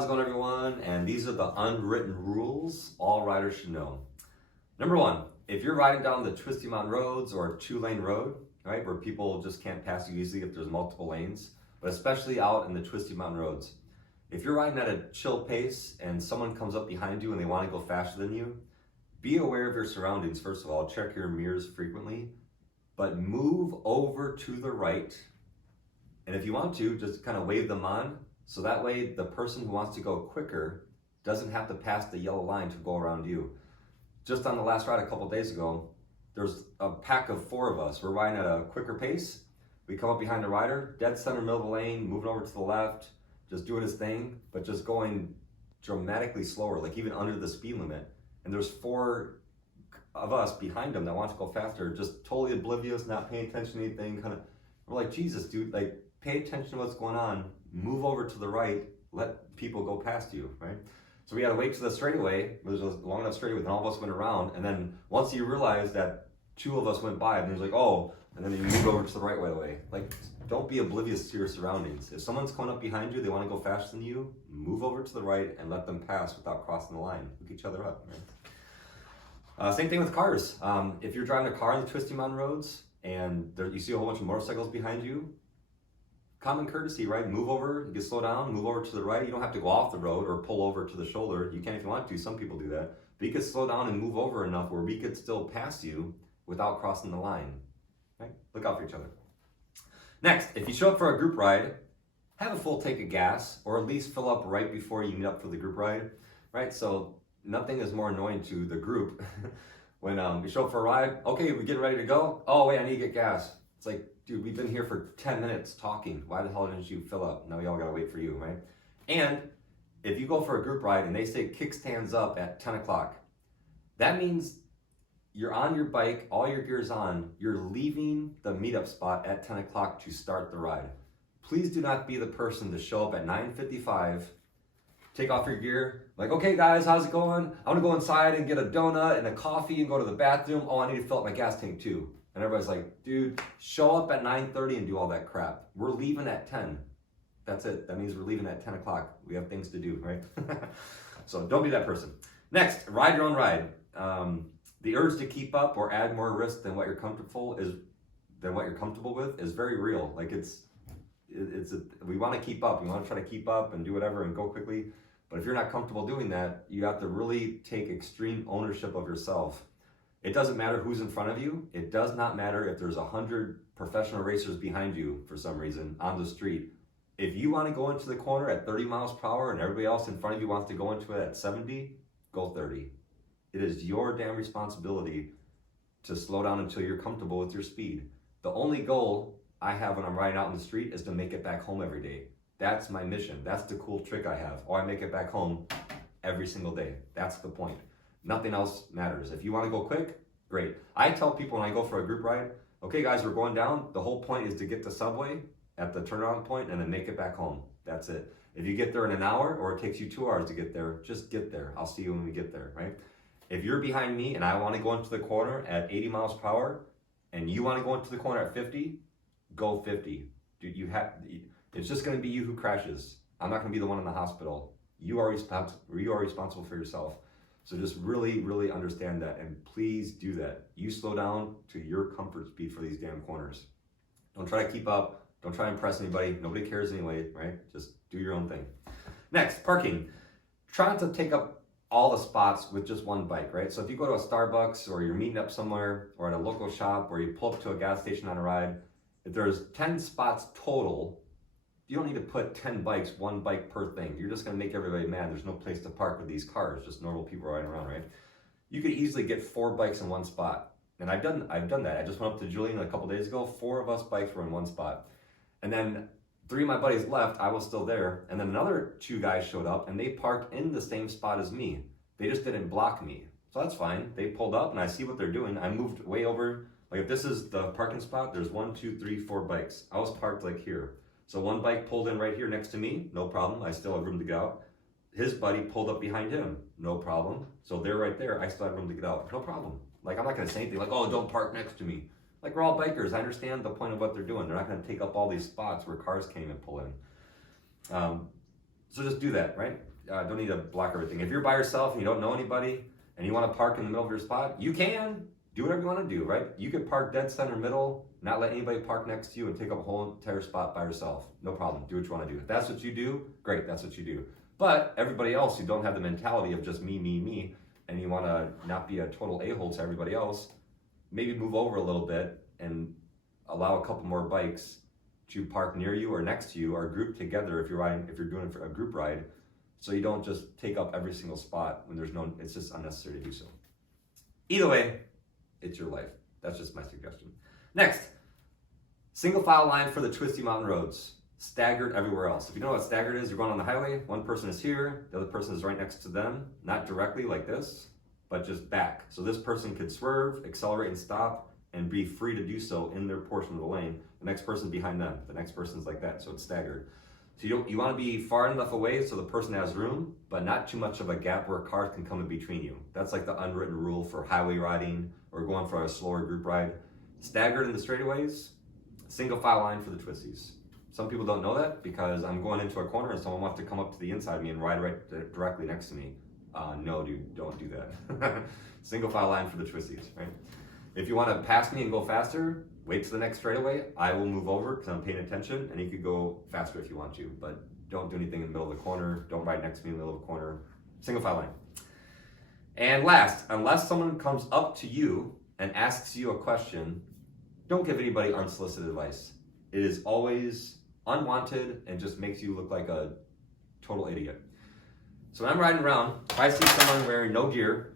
how's it going everyone? And these are the unwritten rules all riders should know. Number one, if you're riding down the twisty mountain roads or a 2-lane road, right, where people just can't pass you easily if there's multiple lanes, but especially out in the twisty mountain roads. If you're riding at a chill pace and someone comes up behind you and they want to go faster than you, be aware of your surroundings first of all, check your mirrors frequently, but move over to the right. And if you want to, just kind of wave them on, so that way the person who wants to go quicker doesn't have to pass the yellow line to go around you. Just on the last ride a couple days ago, there's a pack of 4 of us. We're riding at a quicker pace. We come up behind the rider, dead center middle of the lane, moving over to the left, just doing his thing, but just going dramatically slower, like even under the speed limit. And there's 4 of us behind him that want to go faster, just totally oblivious, not paying attention to anything. Kind of, we're like, Jesus, dude, like pay attention to what's going on. Move over to the right, let people go past you, right? So we had to wait to the straightaway. It was a long enough straightaway, then all of us went around. And then once you realized that 2 of us went by, and he was like, oh, and then you moved over to the right way. Like, don't be oblivious to your surroundings. If someone's coming up behind you, they want to go faster than you, move over to the right and let them pass without crossing the line. Hook each other up, right? Same thing with cars. If you're driving a car on the twisty mountain roads and you see a whole bunch of motorcycles behind you, common courtesy, right? Move over, you can slow down, move over to the right. You don't have to go off the road or pull over to the shoulder. You can if you want to, some people do that. But you could slow down and move over enough where we could still pass you without crossing the line, right? Look out for each other. Next, if you show up for a group ride, have a full tank of gas, or at least fill up right before you meet up for the group ride, right? So nothing is more annoying to the group when we show up for a ride. Okay, we get ready to go. Oh wait, I need to get gas. It's like, dude, we've been here for 10 minutes talking. Why the hell didn't you fill up? Now we all gotta wait for you, right? And if you go for a group ride and they say kickstands up at 10 o'clock, that means you're on your bike, all your gear's on, you're leaving the meetup spot at 10 o'clock to start the ride. Please do not be the person to show up at 9:55, take off your gear, like, okay guys, how's it going? I wanna go inside and get a donut and a coffee and go to the bathroom. Oh, I need to fill up my gas tank too. And everybody's like, dude, show up at 9:30 and do all that crap. We're leaving at 10. That's it. That means we're leaving at 10 o'clock. We have things to do, right? So don't be that person. Next, ride your own ride. The urge to keep up or add more risk than what you're comfortable with is very real. Like we want to keep up. We want to try to keep up and do whatever and go quickly. But if you're not comfortable doing that, you have to really take extreme ownership of yourself. It doesn't matter who's in front of you. It does not matter if there's 100 professional racers behind you for some reason on the street. If you want to go into the corner at 30 miles per hour and everybody else in front of you wants to go into it at 70, go 30. It is your damn responsibility to slow down until you're comfortable with your speed. The only goal I have when I'm riding out in the street is to make it back home every day. That's my mission. That's the cool trick I have. Or I make it back home every single day. That's the point. Nothing else matters. If you want to go quick, great. I tell people when I go for a group ride, okay guys, we're going down. The whole point is to get to Subway at the turnaround point and then make it back home. That's it. If you get there in an hour or it takes you 2 hours to get there, just get there. I'll see you when we get there, right? If you're behind me and I want to go into the corner at 80 miles per hour and you want to go into the corner at 50, go 50. Dude, it's just going to be you who crashes. I'm not going to be the one in the hospital. You are responsible for yourself. So just really, really understand that, and please do that. You slow down to your comfort speed for these damn corners. Don't try to keep up. Don't try to impress anybody. Nobody cares anyway, right? Just do your own thing. Next, parking. Try not to take up all the spots with just one bike, right? So if you go to a Starbucks or you're meeting up somewhere or at a local shop or you pull up to a gas station on a ride, if there's 10 spots total, you don't need to put 10 bikes, 1 bike per thing. You're just gonna make everybody mad. There's no place to park with these cars, just normal people riding around, right? You could easily get 4 bikes in one spot. And I've done that. I just went up to Julian a couple days ago, 4 of us bikes were in one spot. And then 3 of my buddies left, I was still there. And then another 2 guys showed up and they parked in the same spot as me. They just didn't block me. So that's fine. They pulled up and I see what they're doing. I moved way over. Like if this is the parking spot, there's 1, 2, 3, 4 bikes. I was parked like here. So 1 bike pulled in right here next to me, no problem. I still have room to get out. His buddy pulled up behind him, no problem. So they're right there. I still have room to get out, no problem. Like I'm not gonna say anything like, oh, don't park next to me. Like we're all bikers. I understand the point of what they're doing. They're not gonna take up all these spots where cars can't even pull in. So just do that, right? don't need to block everything. If you're by yourself and you don't know anybody and you want to park in the middle of your spot, you can. Do whatever you want to do, right? You could park dead center middle, not let anybody park next to you and take up a whole entire spot by yourself. No problem. Do what you want to do. If that's what you do, great, that's what you do. But everybody else who don't have the mentality of just me, and you want to not be a total a-hole to everybody else, maybe move over a little bit and allow a couple more bikes to park near you or next to you or group together if you're doing it for a group ride, so you don't just take up every single spot when it's just unnecessary to do so. Either way, it's your life. That's just my suggestion. Next, single file line for the twisty mountain roads, staggered everywhere else. If you know what staggered is, you're going on the highway, one person is here, the other person is right next to them, not directly like this, but just back. So this person could swerve, accelerate, and stop, and be free to do so in their portion of the lane. The next person behind them, the next person's like that, so it's staggered. So you want to be far enough away so the person has room, but not too much of a gap where cars can come in between you. That's like the unwritten rule for highway riding or going for a slower group ride. Staggered in the straightaways, single file line for the twisties. Some people don't know that because I'm going into a corner and someone wants to come up to the inside of me and ride right directly next to me. No, dude, don't do that. Single file line for the twisties, right? If you want to pass me and go faster, wait to the next straightaway. I will move over because I'm paying attention, and you could go faster if you want to, but don't do anything in the middle of the corner. Don't ride next to me in the middle of the corner. Single file line. And last, unless someone comes up to you and asks you a question, don't give anybody unsolicited advice. It is always unwanted and just makes you look like a total idiot. So when I'm riding around, if I see someone wearing no gear,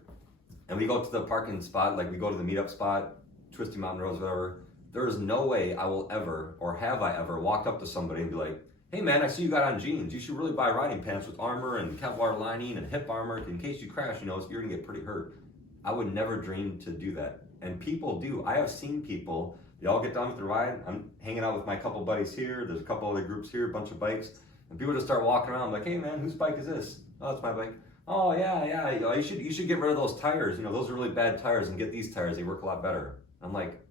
and we go to the parking spot, like we go to the meetup spot, Twisty Mountain Roads, whatever, there is no way I will ever, or have I ever, walked up to somebody and be like, hey man, I see you got on jeans. You should really buy riding pants with armor and Kevlar lining and hip armor in case you crash, you're gonna get pretty hurt. I would never dream to do that. And people do. I have seen people, they all get done with the ride. I'm hanging out with my couple buddies here. There's a couple other groups here, a bunch of bikes. And people just start walking around like, hey man, whose bike is this? Oh, it's my bike. Oh yeah, you should get rid of those tires. Those are really bad tires and get these tires. They work a lot better. I'm like,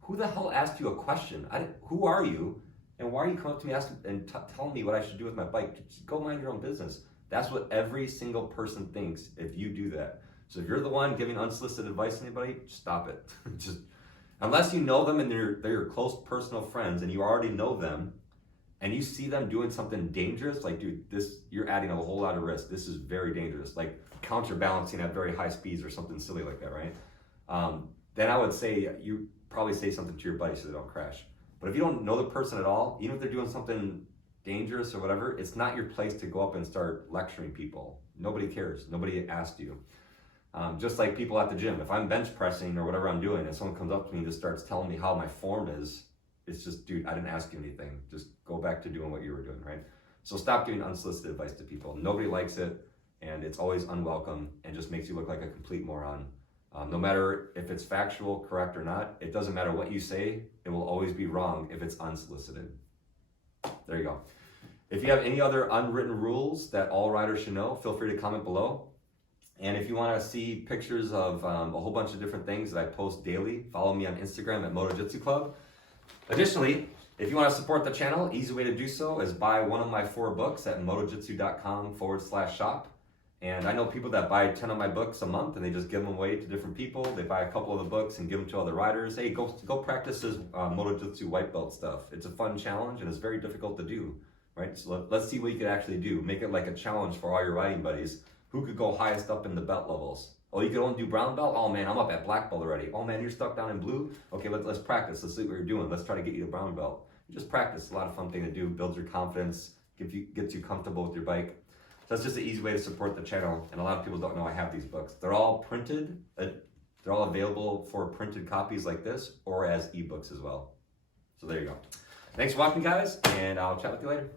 who the hell asked you a question? Who are you? And why are you coming up to me and telling me what I should do with my bike? Just go mind your own business. That's what every single person thinks if you do that. So if you're the one giving unsolicited advice to anybody, stop it. Just unless you know them and they're your close personal friends and you already know them and you see them doing something dangerous, like dude, you're adding a whole lot of risk. This is very dangerous, like counterbalancing at very high speeds or something silly like that, right? Then I would say you probably say something to your buddy so they don't crash. But if you don't know the person at all, even if they're doing something dangerous or whatever, it's not your place to go up and start lecturing people. Nobody cares. Nobody asked you. Just like people at the gym. If I'm bench pressing or whatever I'm doing and someone comes up to me and just starts telling me how my form is, it's just, dude, I didn't ask you anything. Just go back to doing what you were doing, right? So stop giving unsolicited advice to people. Nobody likes it, and it's always unwelcome and just makes you look like a complete moron. No matter if it's factual, correct or not, it doesn't matter what you say, it will always be wrong if it's unsolicited. There you go. If you have any other unwritten rules that all riders should know, feel free to comment below. And if you want to see pictures of a whole bunch of different things that I post daily, follow me on Instagram at MotoJitsu Club. Additionally, if you want to support the channel, easy way to do so is buy one of my 4 books at motojitsu.com/shop. And I know people that buy 10 of my books a month and they just give them away to different people. They buy a couple of the books and give them to other riders. Hey, go practice this MotoJitsu white belt stuff. It's a fun challenge and it's very difficult to do, right? So let's see what you can actually do. Make it like a challenge for all your riding buddies. Who could go highest up in the belt levels? Oh, you could only do brown belt? Oh man, I'm up at black belt already. Oh man, you're stuck down in blue? Okay, let's practice. Let's see what you're doing. Let's try to get you to brown belt. Just practice. A lot of fun thing to do. Builds your confidence, gets you comfortable with your bike. So that's just an easy way to support the channel. And a lot of people don't know I have these books. They're all printed. They're all available for printed copies like this or as ebooks as well. So there you go. Thanks for watching, guys, and I'll chat with you later.